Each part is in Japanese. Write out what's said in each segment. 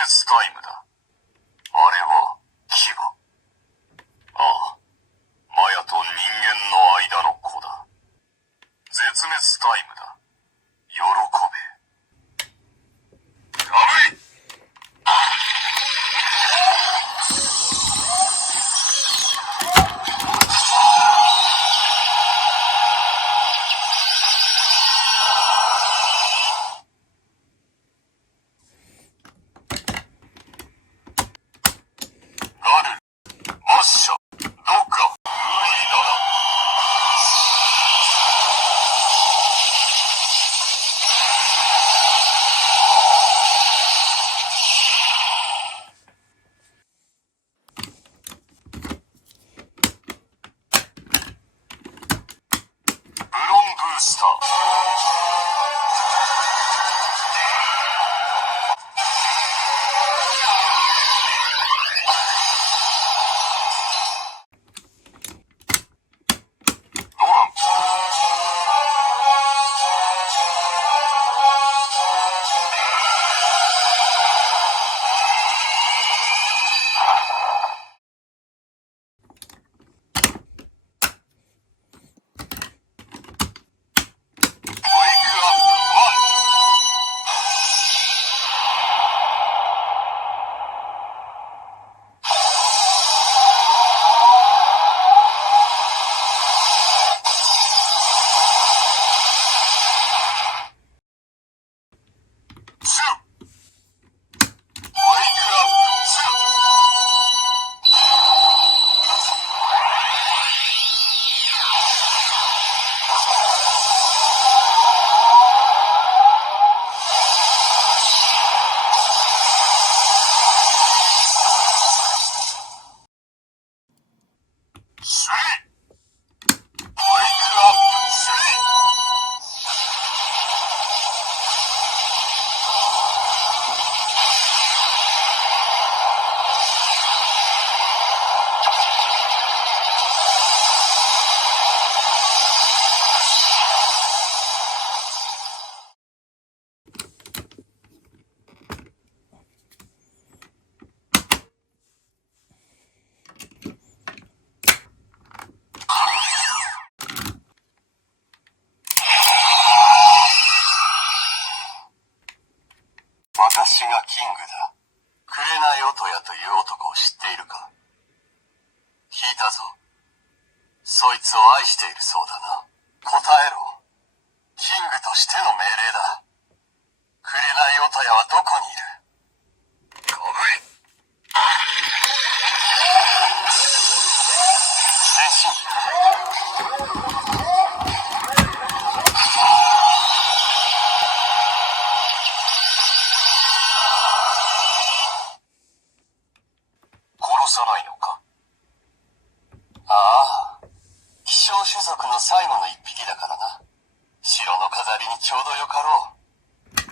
タイムだ。あれは牙。ああ、マヤと人間の間の子だ。絶滅タイムだ。喜べ。ガブリ。ガル、マッシャ、ドッガ、ウーイダだ。ブロンブースター。ドラン。ウェイクアップワン。ツー。ウェイクアップツー。スリー。ウェイクアップスリー。私がキングだ。紅音屋という男を知っているか？聞いたぞ。そいつを愛しているそうだな。答えろ。キングとしての命令だ。紅音屋はどこにいる？ガブリ。変身。殺さないのか？ああ、希少種族の最後の一匹だからな。城の飾りにちょうどよかろう。ウェイク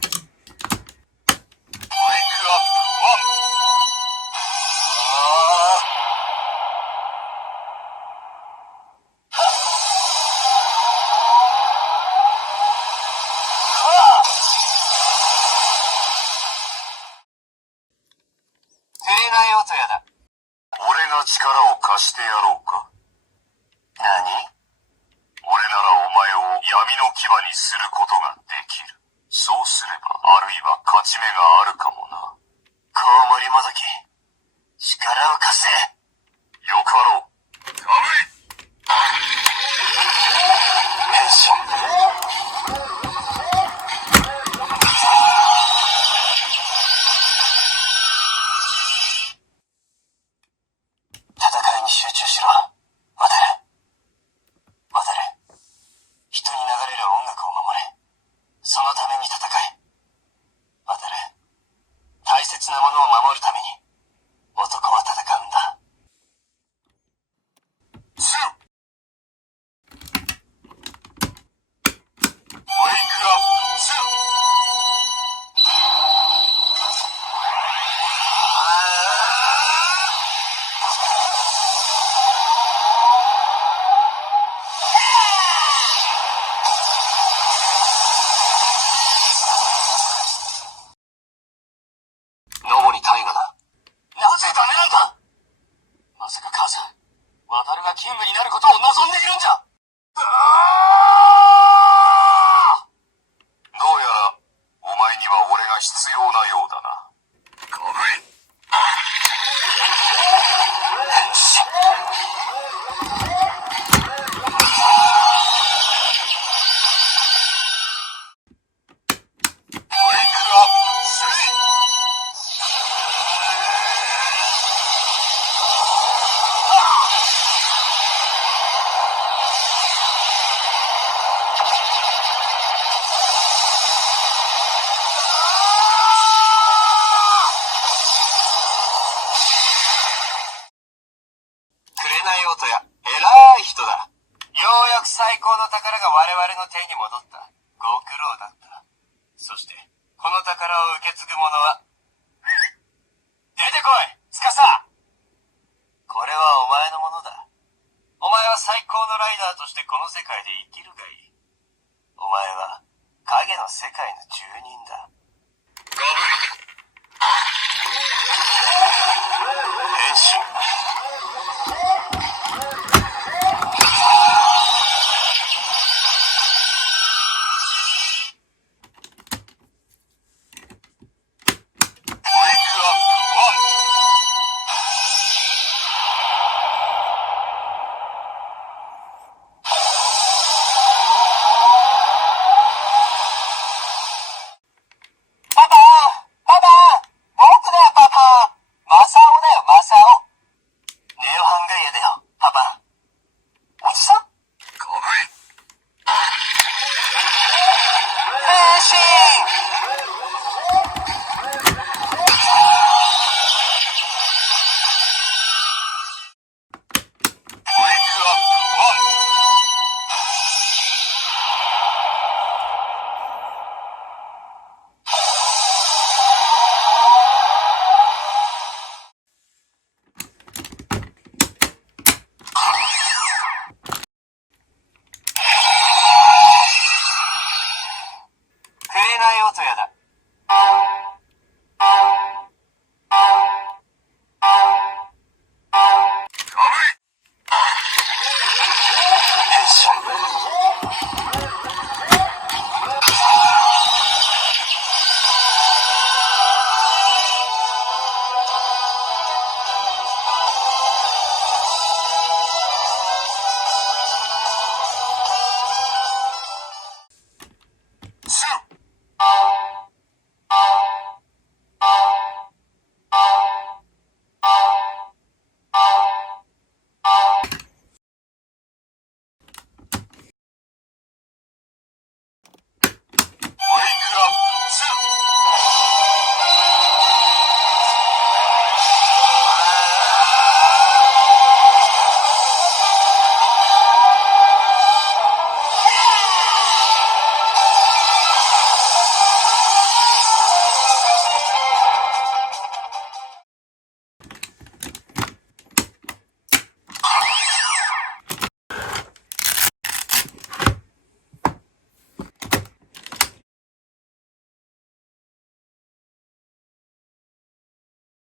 アップワン。紅音屋だ。俺が力を貸してやろうか。何？俺ならお前を闇の牙にすることができる。そうすれば、あるいは勝ち目があるかもな。コウモリもどき、力を貸せ。よかろう。ガブリ。変身。戦いに集中しろ。渡れ。渡れ。人に流れる音楽を守れ。そのために戦え。渡れ。大切なものを守るために、男は戦うんだ。ツー。ウェイクアップツー。野茂にに戻った。